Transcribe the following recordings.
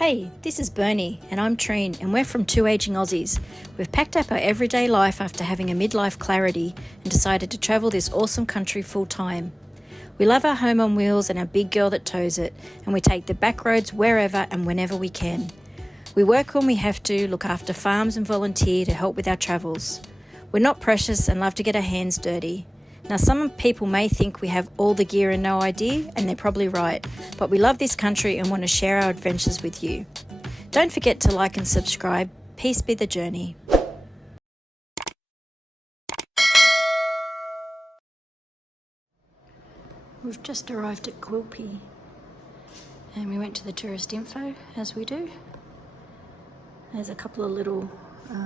Hey, this is Bernie and I'm Trine and we're from Two Aging Aussies. We've packed up our everyday life after having a midlife clarity and decided to travel this awesome country full time. We love our home on wheels and our big girl that tows it, and we take the back roads wherever and whenever we can. We work when we have to, look after farms and volunteer to help with our travels. We're not precious and love to get our hands dirty. Now, some people may think we have all the gear and no idea, and they're probably right, but we love this country and want to share our adventures with you. Don't forget to like and subscribe. Peace be the journey. We've just arrived at QUILPIE and we went to the tourist info, as we do. There's a couple of little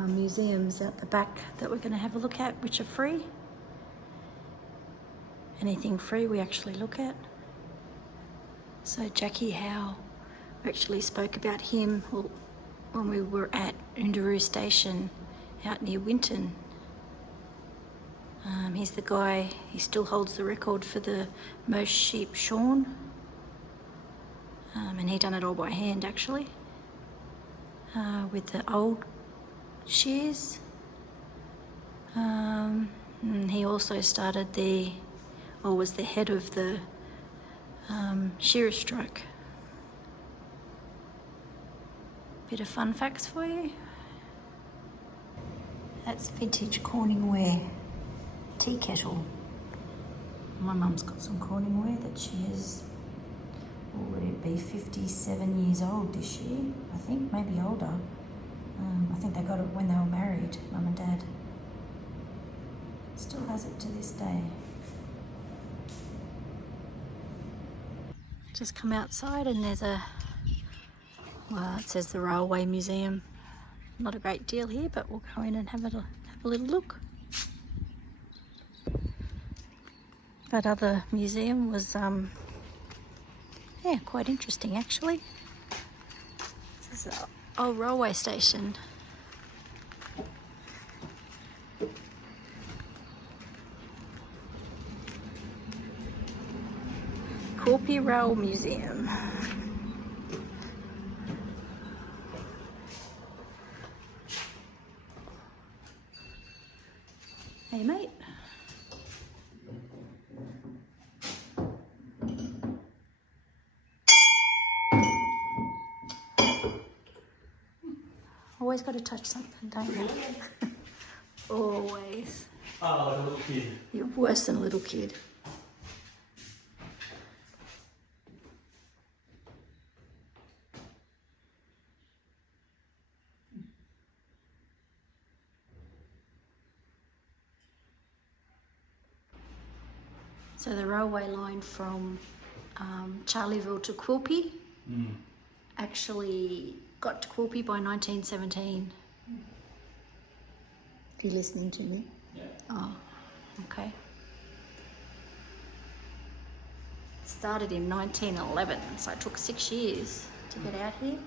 museums out the back that we're going to have a look at, which are free. Anything free we actually look at. So Jackie Howe, we actually spoke about him when we were at Undaroo Station out near Winton. He's the guy, he still holds the record for the most sheep shorn. And he done it all by hand actually, with the old shears. And he also started was the head of the shearers' strike. Bit of fun facts for you. That's vintage Corningware tea kettle. My mum's got some Corningware that she is, what would it be, 57 years old this year, I think, maybe older. I think they got it when they were married, Mum and Dad. Still has it to this day. Just come outside and there's it says the Railway Museum. Not a great deal here, but we'll go in and have a little look. That other museum was, quite interesting actually. This is an old railway station. QUILPIE Rail Museum. Hey mate. Always got to touch something, don't you? Always. Oh, like a little kid. You're worse than a little kid. So the railway line from Charleville to QUILPIE actually got to QUILPIE by 1917. If you're listening to me? Yeah. Oh, okay. It started in 1911, so it took 6 years to get out here.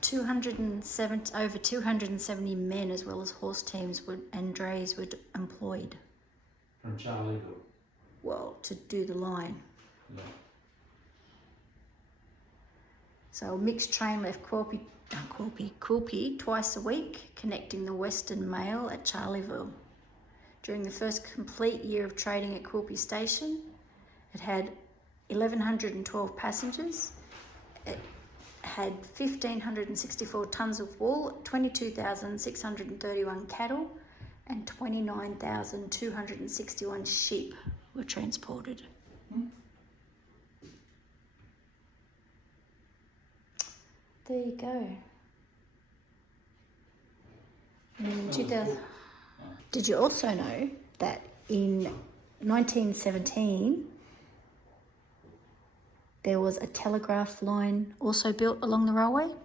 6 years. Over 270 men as well as horse teams and drays were employed. From Charleville. Well, to do the line. Yeah. So a mixed train left QUILPIE twice a week, connecting the Western Mail at Charleville. During the first complete year of trading at QUILPIE Station, it had 1,112 passengers. It had 1,564 tonnes of wool, 22,631 cattle, and 29,261 sheep were transported. There you go. And in 2000, did you also know that in 1917 there was a telegraph line also built along the railway? Okay.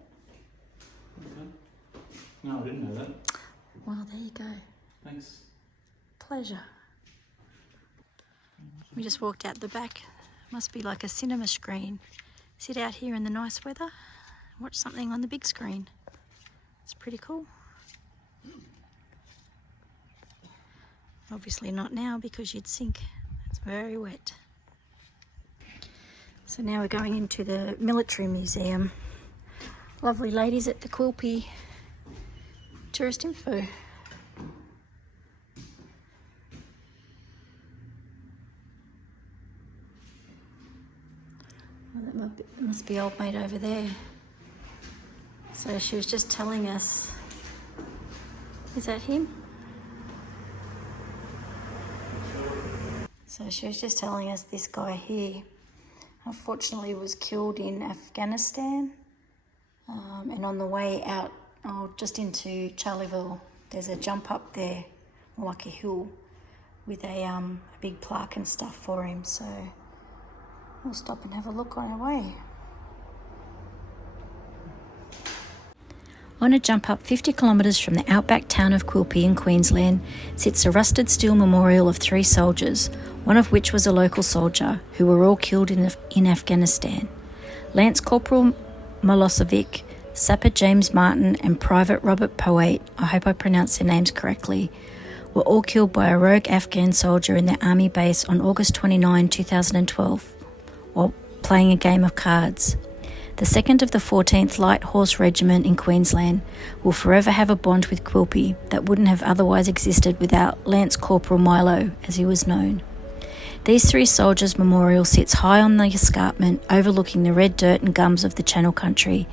No, I didn't know that. Well, there you go. Thanks. Pleasure. We just walked out the back. Must be like a cinema screen. Sit out here in the nice weather, watch something on the big screen. It's pretty cool. Obviously not now because you'd sink. It's very wet. So now we're going into the military museum. Lovely ladies at the QUILPIE tourist info. Well, that must be old mate over there. So she was just telling us, is that him? So she was just telling us this guy here unfortunately was killed in Afghanistan, and on the way out, just into Charleville, there's a jump up there, more like a hill, with a big plaque and stuff for him, so we'll stop and have a look on our way. On a jump up 50 kilometres from the outback town of QUILPIE in Queensland sits a rusted steel memorial of 3 soldiers, one of which was a local soldier, who were all killed in Afghanistan. Lance Corporal Milosevic, Sapper James Martin and Private Robert Poate, I hope I pronounced their names correctly, were all killed by a rogue Afghan soldier in their army base on August 29, 2012, while playing a game of cards. The 2nd of the 14th Light Horse Regiment in Queensland will forever have a bond with QUILPIE that wouldn't have otherwise existed without Lance Corporal Milo, as he was known. These 3 soldiers' memorial sits high on the escarpment overlooking the red dirt and gums of the Channel Country,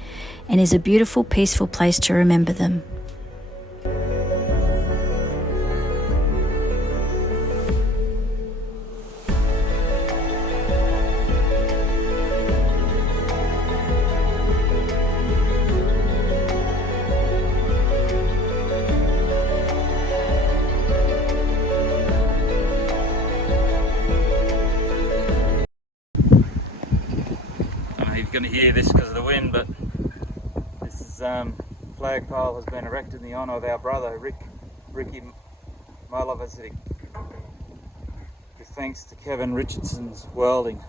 and is a beautiful, peaceful place to remember them. Going to hear this because of the wind, but this is flagpole has been erected in the honour of our brother Ricky Milosevic, with thanks to Kevin Richardson's welding.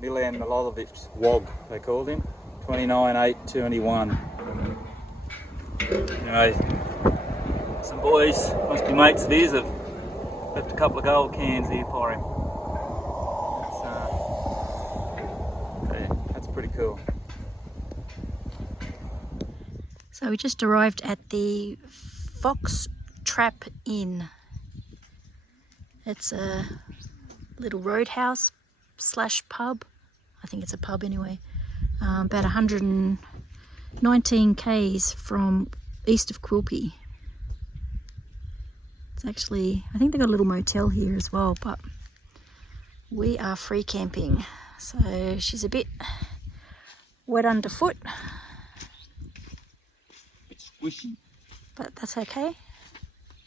Milan Milosevic WOG they called him, 29/8/21. Anyway, some boys, must be mates of his, have left a couple of gold cans here for him. Pretty cool. So we just arrived at the Fox Trap Inn. It's a little roadhouse / pub. I think it's a pub anyway. About 119 k's from east of QUILPIE. It's actually, I think they've got a little motel here as well, but we are free camping. So she's a bit wet underfoot, bit squishy, but that's okay.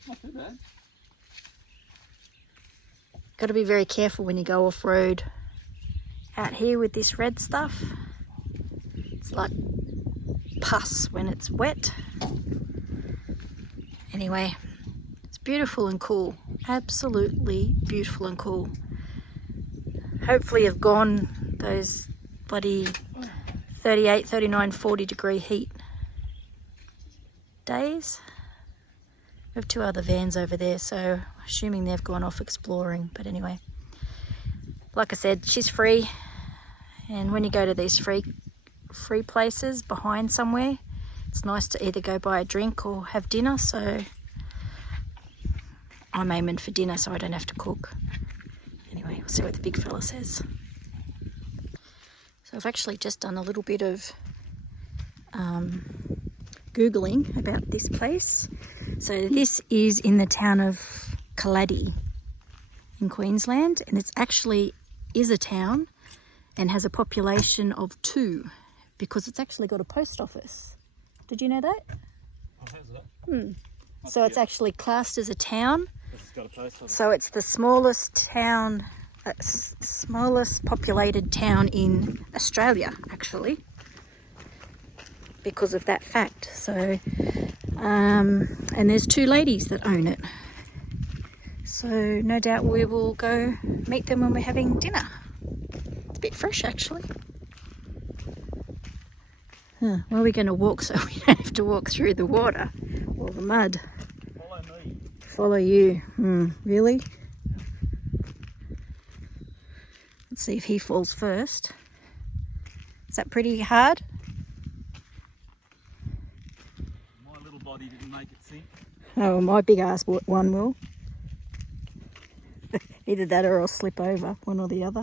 Not too bad. Got to be very careful when you go off road out here with this red stuff. It's like pus when it's wet. Anyway, it's beautiful and cool, absolutely beautiful and cool. Hopefully I've gone those bloody 38, 39, 40 degree heat days. We have 2 other vans over there, so assuming they've gone off exploring. But anyway, like I said, she's free, and when you go to these free places behind somewhere, it's nice to either go buy a drink or have dinner. So I'm aiming for dinner so I don't have to cook. Anyway, we'll see what the big fella says. So I've actually just done a little bit of Googling about this place. So this is in the town of Killarney in Queensland, and it's actually is a town and has a population of 2 because it's actually got a post office. Did you know that? Oh, how's that? So it's actually classed as a town. It's got a post office. So it's the smallest town, smallest populated town in Australia, actually, because of that fact. So, and there's 2 ladies that own it. So no doubt we will go meet them when we're having dinner. It's a bit fresh, actually. Well, we're going to walk so we don't have to walk through the water or the mud. Follow me. Follow you. Really? Let's see if he falls first. Is that pretty hard? body didn't make it sink. Oh, my big ass one will. Either that or I'll slip over, one or the other.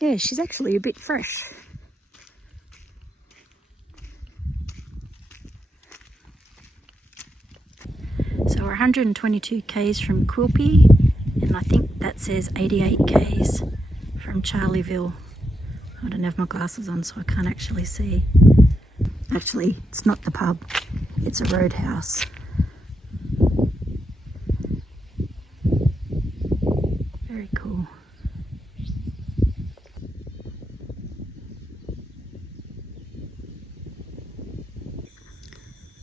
Yeah, she's actually a bit fresh. So we're 122 k's from QUILPIE, and I think that says 88 k's from Charlieville. I don't have my glasses on, so I can't actually see. Actually, it's not the pub, it's a roadhouse. Very cool.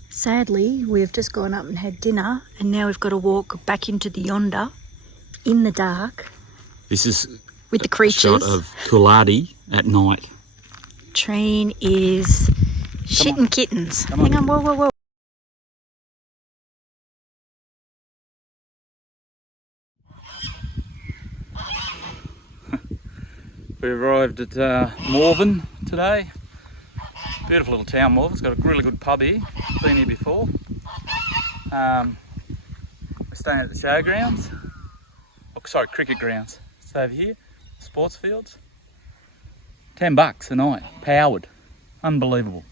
Sadly, we've just gone up and had dinner, and now we've got to walk back into the yonder in the dark. This is with the creatures. A shot of QUILPIE at night. Train is shitting kittens. Hang on, whoa, whoa, whoa. We arrived at Morven today. Beautiful little town, Morven. It's got a really good pub here. Been here before. We're staying at the showgrounds. Oh, sorry, cricket grounds. It's over here. Sports fields. $10 a night. Powered. Unbelievable.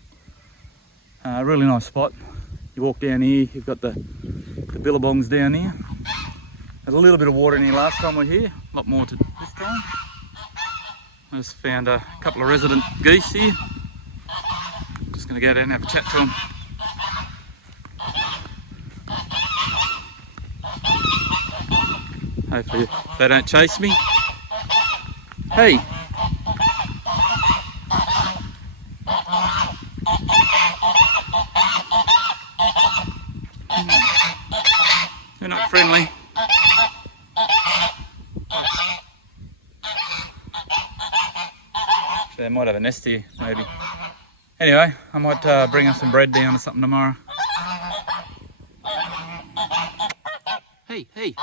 Really nice spot. You walk down here, you've got the billabongs down here. There's a little bit of water in here last time we were here. A lot more to this time. I just found a couple of resident geese here. Just going to go down and have a chat to them. Hopefully they don't chase me. Hey! They're not friendly. They might have a nest here, maybe. Anyway, I might bring us some bread down or something tomorrow. Hey, hey.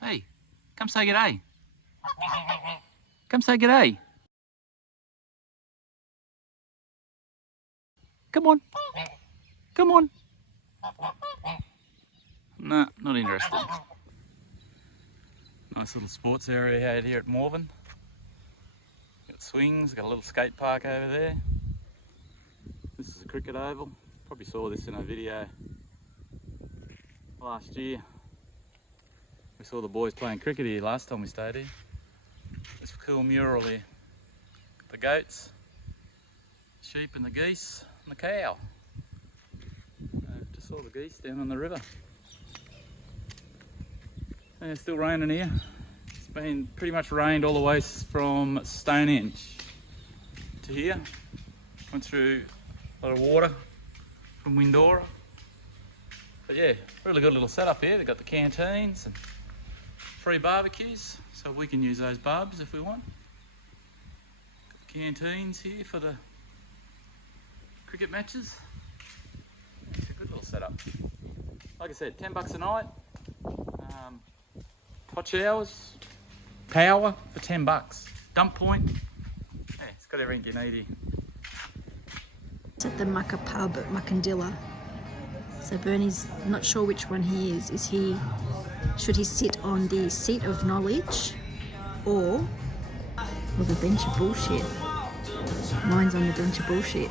Hey, come say g'day. Come say g'day. Come on. Come on. Nah, not interested. Nice little sports area out here at Morven. Got swings, got a little skate park over there. This is a cricket oval. Probably saw this in a video last year. We saw the boys playing cricket here last time we stayed here. This cool mural here. The goats, sheep and the geese and the cow. Just saw the geese down on the river. And it's still raining here. It's been pretty much rained all the way from Stonehenge to here. Went through a lot of water from Windora. But yeah, really good little setup here. They've got the canteens and free barbecues, so we can use those barbs if we want. Canteens here for the cricket matches. It's a good little setup. Like I said, $10 a night. Hot showers, power for $10. Dump point. Yeah, it's got everything you need here. It's at the MUCKA pub at Muckandilla. So Bernie's not sure which one he is. Should he sit on the seat of knowledge or the bench of bullshit? Mine's on the bench of bullshit.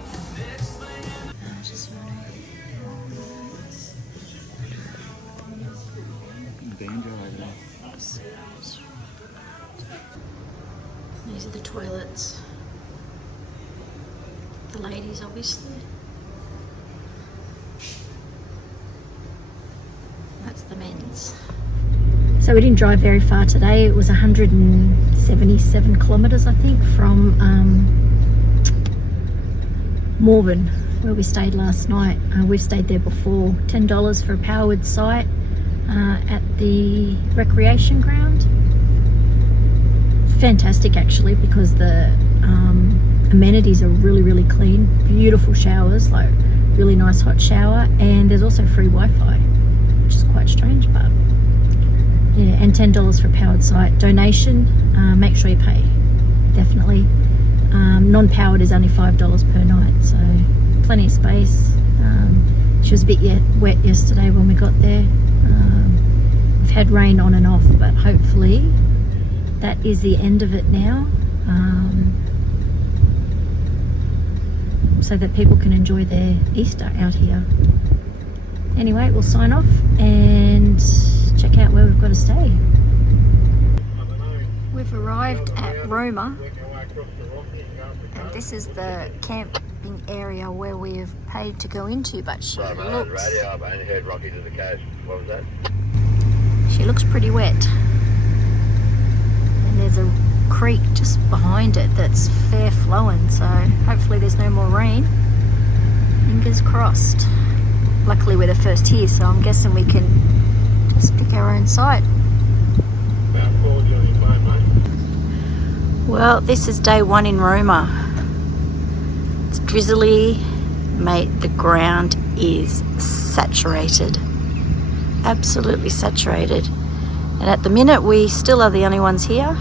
These are the toilets. The ladies, obviously. That's the men's. So we didn't drive very far today. It was 177 kilometres, I think, from Morven, where we stayed last night. We've stayed there before. $10 for a powered site at the recreation ground. Fantastic, actually, because the amenities are really, really clean. Beautiful showers, like really nice hot shower, and there's also free Wi-Fi, which is quite strange, but yeah, and $10 for a powered site. Donation, make sure you pay, definitely. Non-powered is only $5 per night, so plenty of space. She was a bit wet yesterday when we got there. We've had rain on and off, but hopefully that is the end of it now, so that people can enjoy their Easter out here. Anyway, we'll sign off and check out where we've got to stay. We've arrived at Roma, and this is the camping area where we've paid to go into, but she looks... I've only heard Rocky to the coast. What was that? She looks pretty wet. And there's a creek just behind it that's fair flowing, so hopefully there's no more rain. Fingers crossed. Luckily we're the first here, so I'm guessing we can just pick our own site. Well, this is day one in Roma. It's drizzly, mate. The ground is saturated, absolutely saturated. And at the minute we still are the only ones here,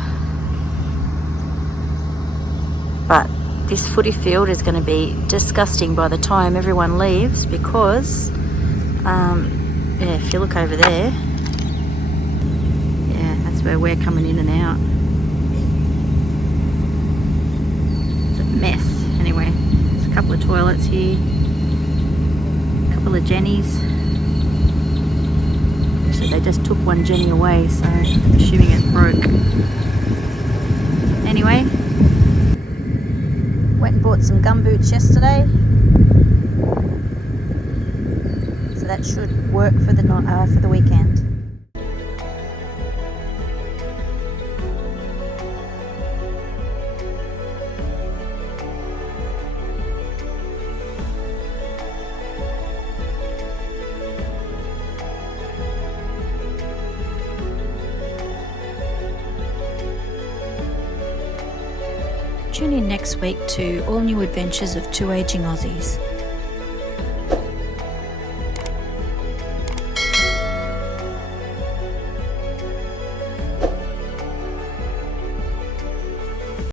but this footy field is going to be disgusting by the time everyone leaves, because yeah, if you look over there, yeah, that's where we're coming in and out. It's a mess. Anyway, there's a couple of toilets here, a couple of Jennies. Actually, they just took one Jenny away, so I'm assuming it broke. Anyway, went and bought some gumboots yesterday, so that should work for the weekend. Tune in next week to all new adventures of two aging Aussies.